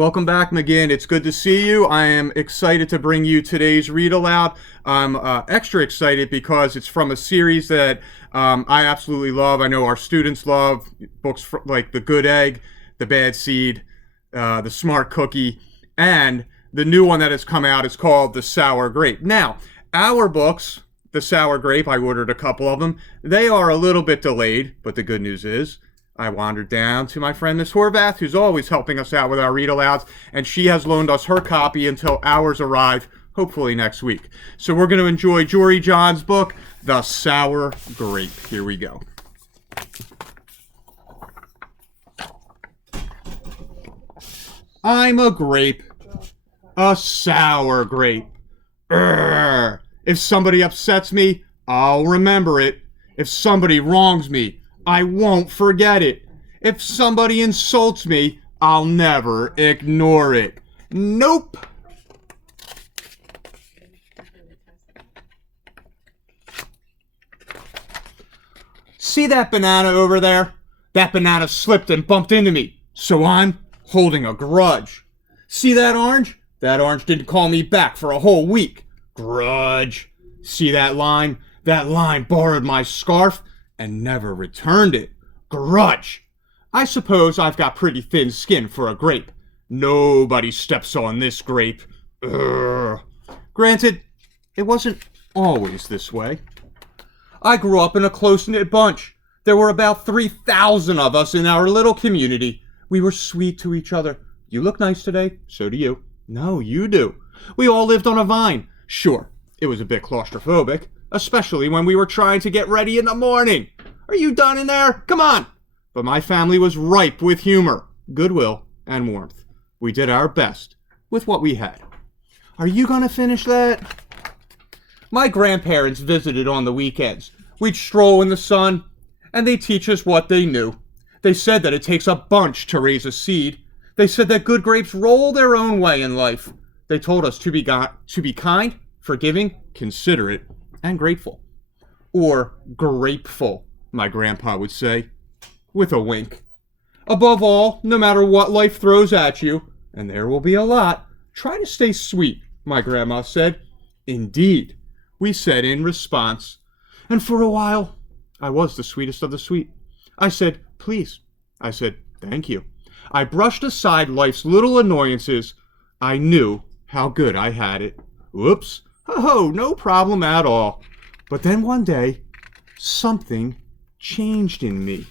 Welcome back, McGinn. It's good to see you. I am excited to bring you today's read aloud. I'm extra excited because it's from a series that I absolutely love. I know our students love books like The Good Egg, The Bad Seed, The Smart Cookie, and the new one that has come out is called The Sour Grape. Now, our books, The Sour Grape, I ordered a couple of them. They are a little bit delayed, but the good news is I wandered down to my friend Miss Horvath, who's always helping us out with our read-alouds, and she has loaned us her copy until ours arrive, hopefully next week. So we're going to enjoy Jory John's book, The Sour Grape. Here we go. I'm a grape. A sour grape. Urgh. If somebody upsets me, I'll remember it. If somebody wrongs me, I won't forget it. If somebody insults me, I'll never ignore it. Nope. See that banana over there? That banana slipped and bumped into me, so I'm holding a grudge. See that orange? That orange didn't call me back for a whole week. Grudge. See that line? That line borrowed my scarf and never returned it. Grudge. I suppose I've got pretty thin skin for a grape. Nobody steps on this grape. Urgh. Granted, it wasn't always this way. I grew up in a close-knit bunch. There were about 3,000 of us in our little community. We were sweet to each other. You look nice today. So do you. No, you do. We all lived on a vine. Sure, it was a bit claustrophobic, especially when we were trying to get ready in the morning. Are you done in there? Come on. But my family was ripe with humor, goodwill, and warmth. We did our best with what we had. Are you going to finish that? My grandparents visited on the weekends. We'd stroll in the sun, and they'd teach us what they knew. They said that it takes a bunch to raise a seed. They said that good grapes roll their own way in life. They told us to be kind, forgiving, considerate, and grateful. Or grateful, my grandpa would say, with a wink. Above all, no matter what life throws at you, and there will be a lot, try to stay sweet, my grandma said. Indeed, we said in response. And for a while, I was the sweetest of the sweet. I said, please. I said, thank you. I brushed aside life's little annoyances. I knew how good I had it. Whoops. Oh, no problem at all. But then one day, something changed in me.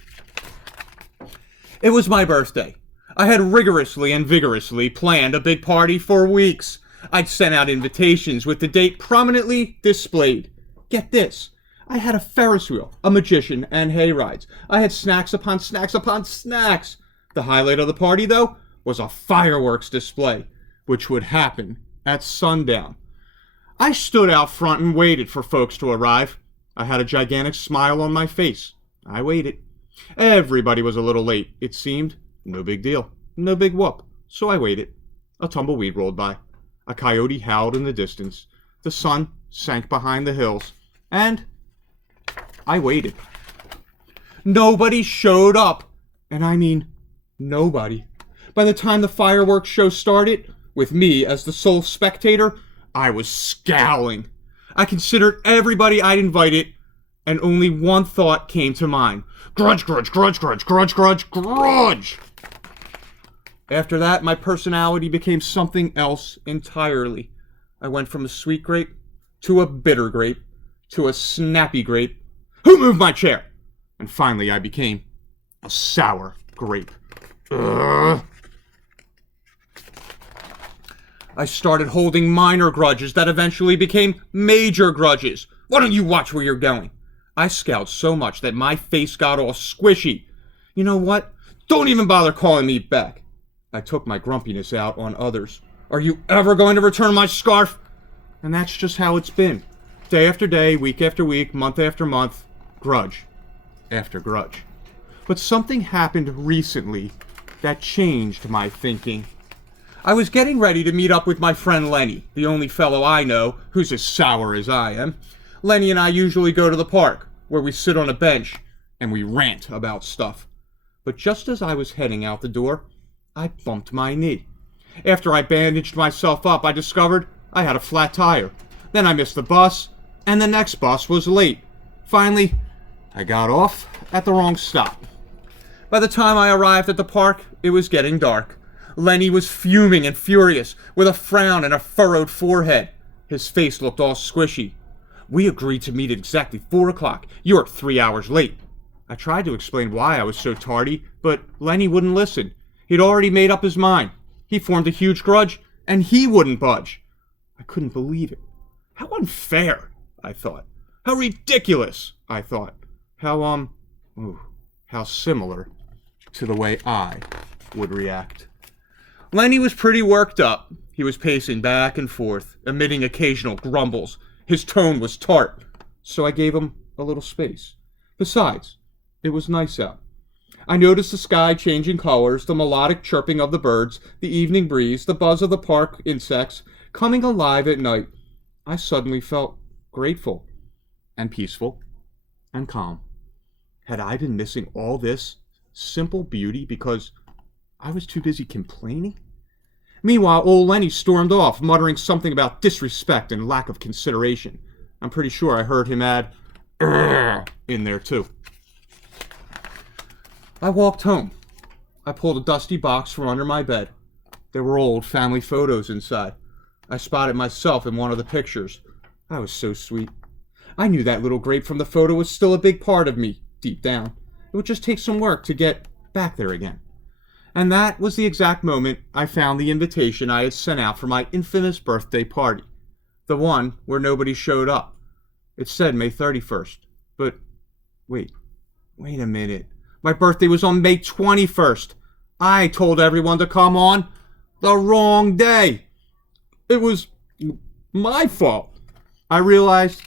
It was my birthday. I had rigorously and vigorously planned a big party for weeks. I'd sent out invitations with the date prominently displayed. Get this. I had a Ferris wheel, a magician, and hay rides. I had snacks upon snacks upon snacks. The highlight of the party, though, was a fireworks display, which would happen at sundown. I stood out front and waited for folks to arrive. I had a gigantic smile on my face. I waited. Everybody was a little late, it seemed. No big deal. No big whoop. So I waited. A tumbleweed rolled by. A coyote howled in the distance. The sun sank behind the hills. And I waited. Nobody showed up. And I mean, nobody. By the time the fireworks show started, with me as the sole spectator, I was scowling. I considered everybody I'd invited, and only one thought came to mind. Grudge, grudge, grudge, grudge, grudge, grudge, grudge! After that, my personality became something else entirely. I went from a sweet grape to a bitter grape to a snappy grape. Who moved my chair? And finally, I became a sour grape. Ugh. I started holding minor grudges that eventually became major grudges. Why don't you watch where you're going? I scowled so much that my face got all squishy. You know what? Don't even bother calling me back. I took my grumpiness out on others. Are you ever going to return my scarf? And that's just how it's been. Day after day, week after week, month after month, grudge after grudge. But something happened recently that changed my thinking. I was getting ready to meet up with my friend Lenny, the only fellow I know who's as sour as I am. Lenny and I usually go to the park, where we sit on a bench and we rant about stuff. But just as I was heading out the door, I bumped my knee. After I bandaged myself up, I discovered I had a flat tire. Then I missed the bus, and the next bus was late. Finally, I got off at the wrong stop. By the time I arrived at the park, it was getting dark. Lenny was fuming and furious, with a frown and a furrowed forehead. His face looked all squishy. "We agreed to meet at exactly 4 o'clock. You're 3 hours late." I tried to explain why I was so tardy, but Lenny wouldn't listen. He'd already made up his mind. He formed a huge grudge, and he wouldn't budge. I couldn't believe it. How unfair, I thought. How ridiculous, I thought. How similar to the way I would react. Lenny was pretty worked up. He was pacing back and forth, emitting occasional grumbles. His tone was tart, so I gave him a little space. Besides, it was nice out. I noticed the sky changing colors, the melodic chirping of the birds, the evening breeze, the buzz of the park insects coming alive at night. I suddenly felt grateful and peaceful and calm. Had I been missing all this simple beauty because I was too busy complaining? Meanwhile, old Lenny stormed off, muttering something about disrespect and lack of consideration. I'm pretty sure I heard him add, "Urgh," in there too. I walked home. I pulled a dusty box from under my bed. There were old family photos inside. I spotted myself in one of the pictures. I was so sweet. I knew that little Grape from the photo was still a big part of me, deep down. It would just take some work to get back there again. And that was the exact moment I found the invitation I had sent out for my infamous birthday party. The one where nobody showed up. It said May 31st. But wait a minute. My birthday was on May 21st. I told everyone to come on the wrong day. It was my fault. I realized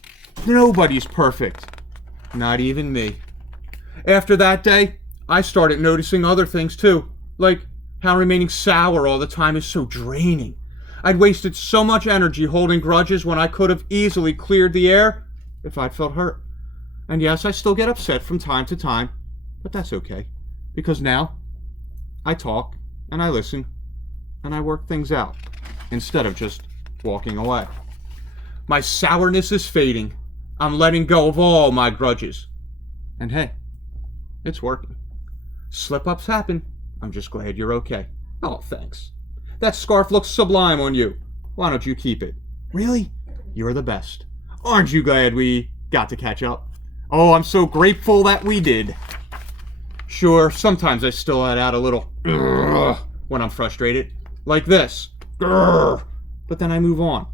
nobody's perfect. Not even me. After that day, I started noticing other things too. Like how remaining sour all the time is so draining. I'd wasted so much energy holding grudges when I could have easily cleared the air if I'd felt hurt. And yes, I still get upset from time to time, but that's okay. Because now, I talk, and I listen, and I work things out, instead of just walking away. My sourness is fading. I'm letting go of all my grudges. And hey, it's working. Slip-ups happen. I'm just glad you're okay. Oh, thanks. That scarf looks sublime on you. Why don't you keep it? Really? You're the best. Aren't you glad we got to catch up? Oh, I'm so grateful that we did. Sure, sometimes I still let out a little when I'm frustrated. Like this. But then I move on.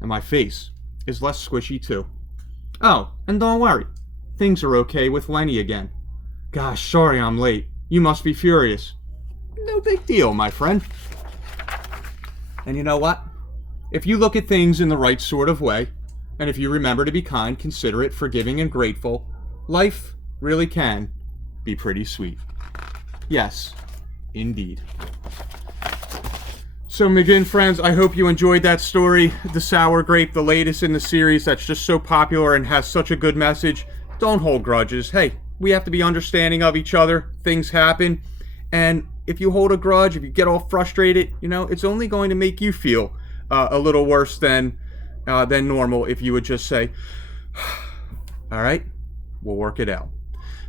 And my face is less squishy too. Oh, and don't worry. Things are okay with Lenny again. Gosh, sorry I'm late. You must be furious. No big deal, my friend. And you know what? If you look at things in the right sort of way, and if you remember to be kind, considerate, forgiving, and grateful, life really can be pretty sweet. Yes, indeed. So, McGinn friends, I hope you enjoyed that story. The Sour Grape, the latest in the series that's just so popular and has such a good message. Don't hold grudges. Hey, we have to be understanding of each other. Things happen. And if you hold a grudge, if you get all frustrated, it's only going to make you feel a little worse than normal if you would just say, all right, we'll work it out.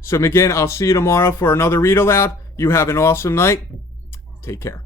So, McGinn, I'll see you tomorrow for another read aloud. You have an awesome night. Take care.